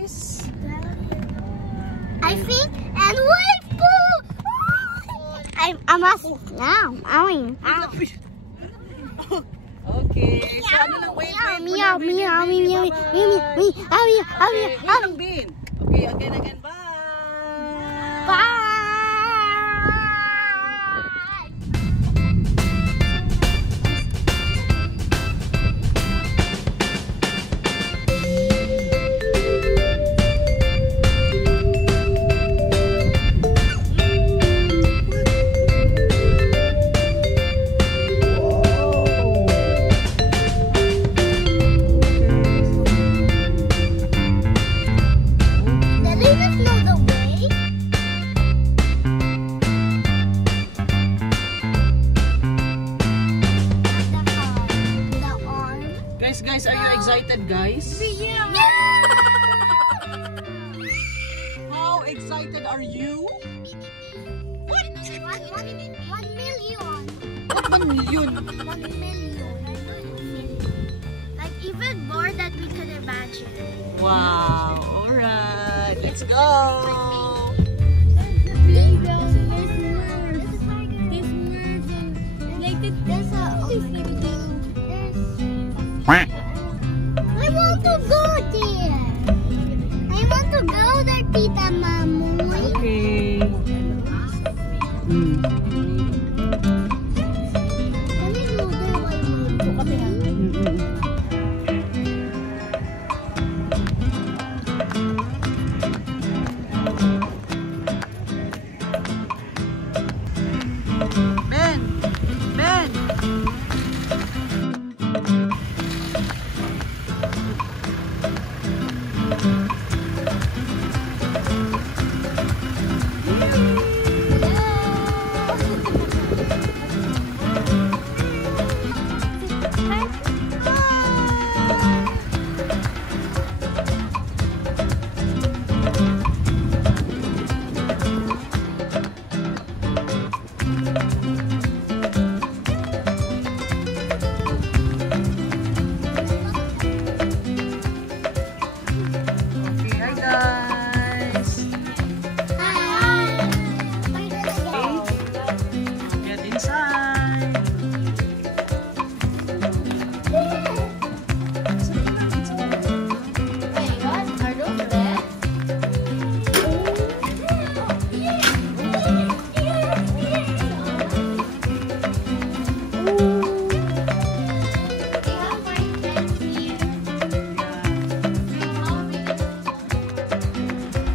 guys. I think and wait for. I'm asking now. Okay. So ano lang, wait. Meow, meow, meow, meow, meow, Bean. Okay, again. Bye. Bye. Guys, are you excited, guys? Yeah. How excited are you? What? 1 million. What 1 million? 1 million. Like even more than we could imagine. Wow. Alright. Let's go. I want to go there. I want to go there, Tita Mamoy. Okay. Can we go there while Ben.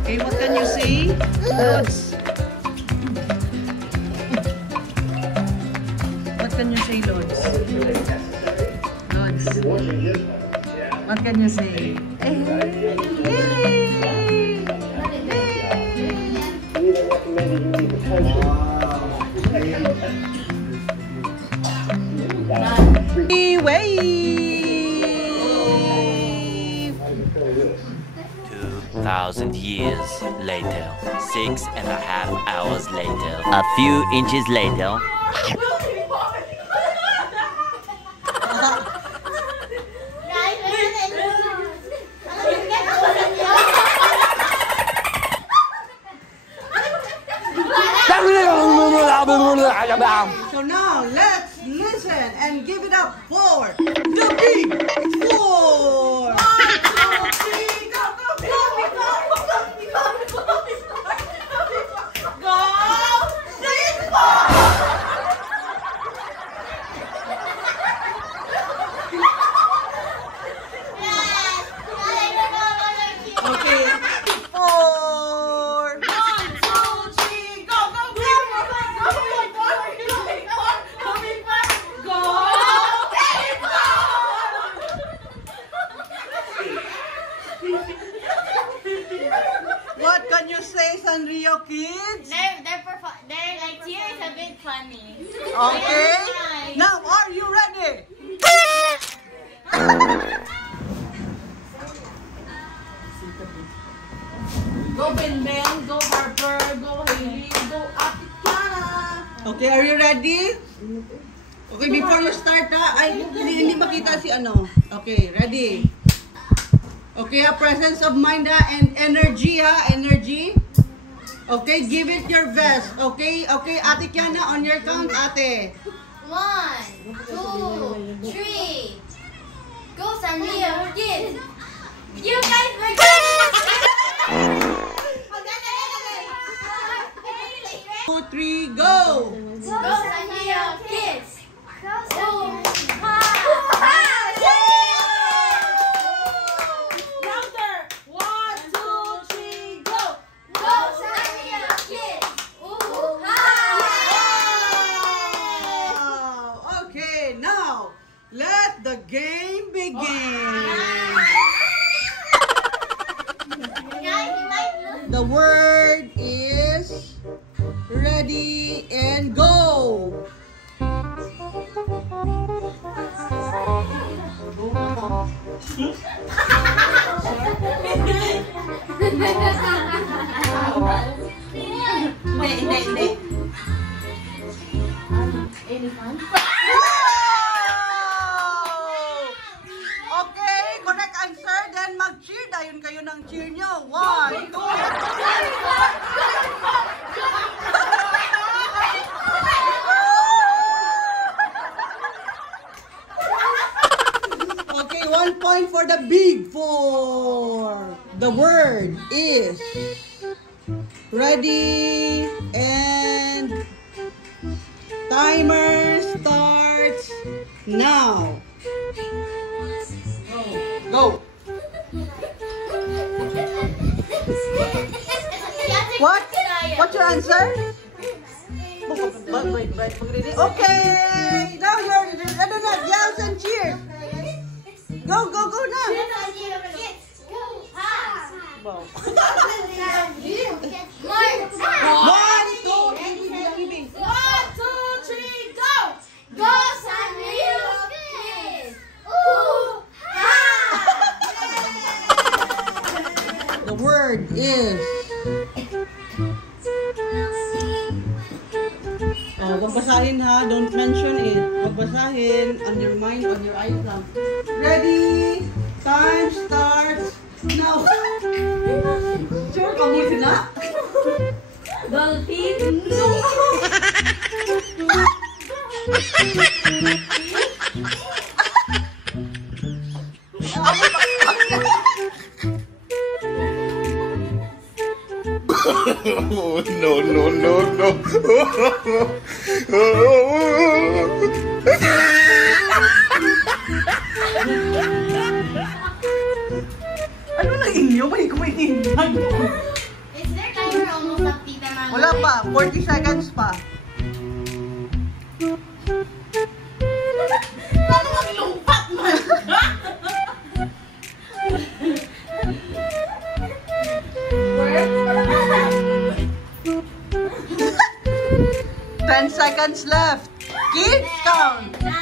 Okay, what can you say? Lods. What can you say, Lods? Lods. What can you say? Wave! 2,000 years later, 6.5 hours later, a few inches later. So now let's listen and give it up for the big four. 1, 2, 3, go, go, go, go, go, go, 6, 4. Okay, 4. 1, 2, 3, go, go, go, go, go, go, What can you say, Sanrio kids? They're like here is a bit funny. Okay. Now, are you ready? Go Ben Ben, go Harper, go Haley, go Ate Kiana. Okay, are you ready? Okay, before you start, ay hindi makita si ano. Okay, ready? Okay, a presence of mind and energy ha, energy. Okay, give it your best. Okay, okay, Ate Kiana, on your count, ate. 1, 2, 3. Go, Sanrio, kids. You guys were good. 2, 3, go. Go, Sanrio, kids. Oh, Louder. 1, 2, 3, go. go, Sanrio, kids. Wow. Okay, now let the game begin. The word is ready and go. Hindi. Okay, correct answer. Then mag-cheer. Dayon kayo ng cheer nyo. 1, 2, 3. Okay, 1 point for the big four. The word is ready and timer starts now. Go. What? What's your answer? Wait. Okay. Now you're yells and cheers. Go now. Wow. 1, 2, 3. 1, 2, 3, go! Go, Sanrio, kids! The word is magbasahin ha, don't mention it. Magbasahin on your mind, on your eyes lang. Ready? Time starts now. Sure, kamusin na? Dolphin? Oh, no. Ano na inyo? May kumitingan. Is there timer almost up, Tita Mama? Wala pa, 40 seconds pa. Paano maglumpat man? 10 seconds left. Kids count. 9,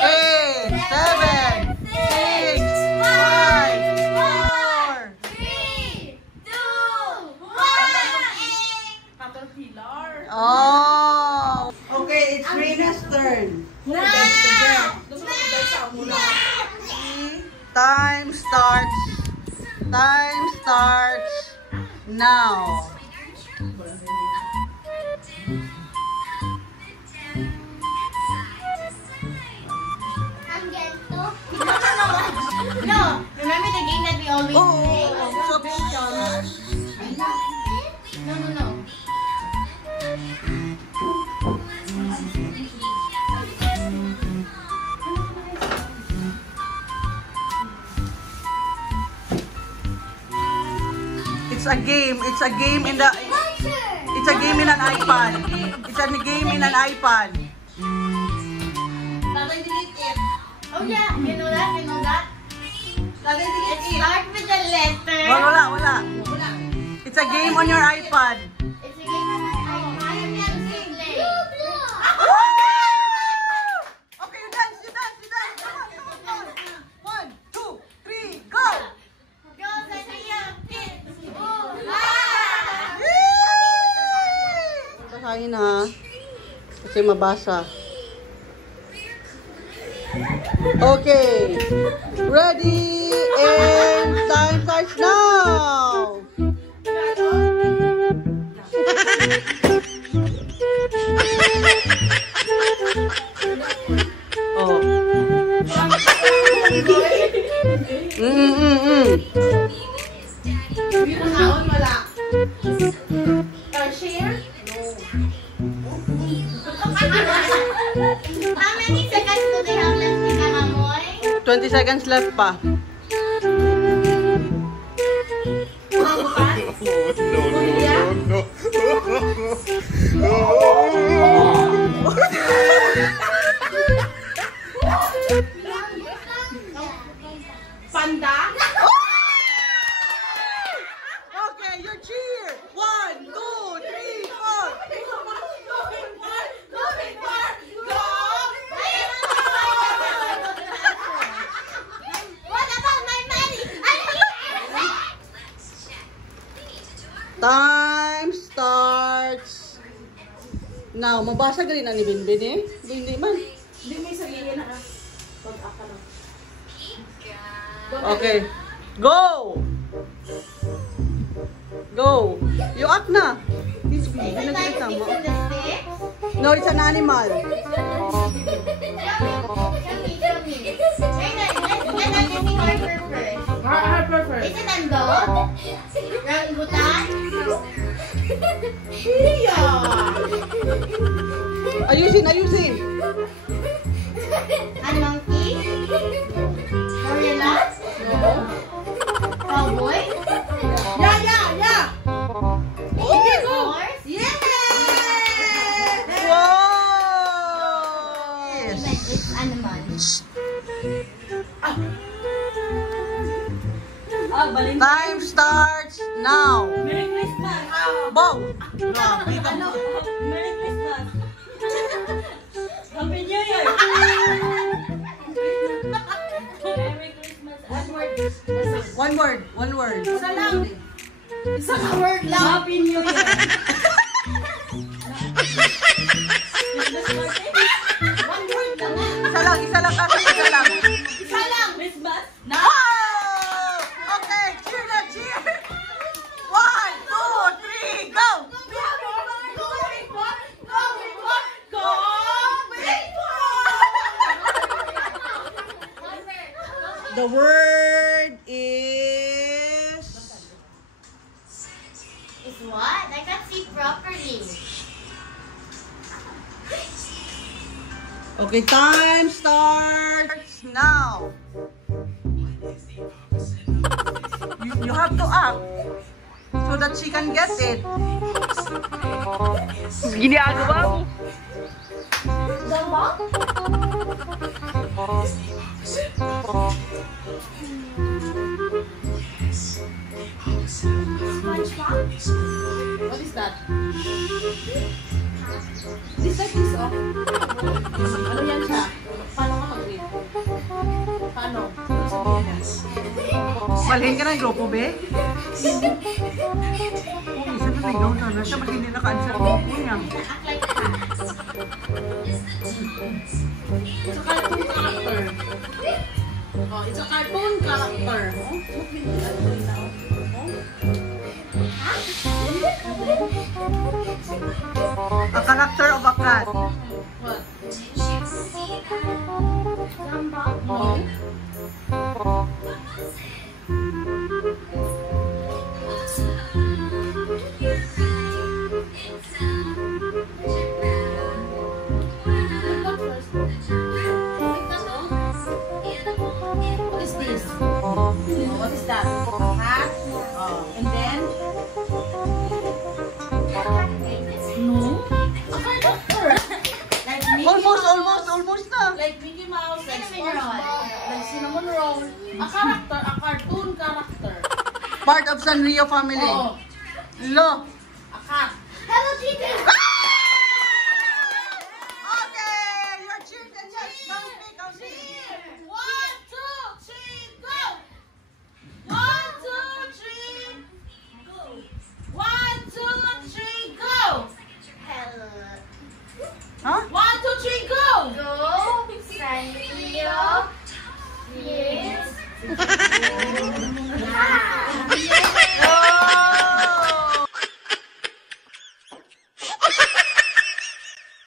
8, 7, 6, 5, 4. 3, 2, 1. Oh. Okay, it's Reina's turn. Time starts. Time starts now. No, remember the game that we always play? No. It's a game. It's a game in the. It's a game in an iPad. It's a game in an iPad. Oh yeah, you know that? It starts with the letter. Wala. It's a game on your iPad. It's a game on my iPad. I can play. Okay, you dance. Come on. 1, 2, 3, go. Go, Sanrio, kids. Basahin ha. Kasi mabasa. Okay. Ready and Time starts now. Oh. Pinakaon, wala. Share? How many seconds do they have left, Tita Mamoy? 20 seconds left pa. No. Panda? Okay, your cheer. 1, 2, 3, 4. What about my money? Time starts now. Mabasa rin na ni Binbin eh. Hindi man. Hindi may sabihin na. Pag-aka lang. Okay. Go! Go! You act na. This Is it like binagkita sticks mo. in the stick? No, it's an animal. Show me. Let us see Harper first. Harper first. Is it andog? Rambutan? Ayusin. A monkey? Gorilla? No. Cowboy? Yeah. Horse? Yes! It's animal. Time starts now. Merry Christmas! Bow! Merry Christmas! Happy New Year! Merry Christmas! One word. Isa lang. Isang word lang. Happy New Year! Christmas party? One word lang nga. Isa lang. Isa lang. Christmas? Oh! Okay, cheer. 1, 2, 3, go! The word is... Is what? I can't see properly. Okay, time starts now. You have to act so that she can get it. Ginagawa mo. Gamba? SpongeBob? What is that? This like this off. Ano yan siya? Paano ka mag-read? Paano? Ano sabihin mo? Malhin ka ng grupo, be? Isa na ligaw na siya, ba't hindi naka-answer grupo niya? Act like cats. It's a cartoon character. Oh, it's a cartoon character. A character of a cat. What? Gamba? No. What is this? What is that? Hat? Oh. And then? No. A character. Like Mickey Almost na. Like Mickey Mouse, like Cinnamon roll. SpongeBob, like Cinnamon Roll. A character, a cartoon character. Part of Sanrio family. Oh, Lo. a cat. Hello, Kitty!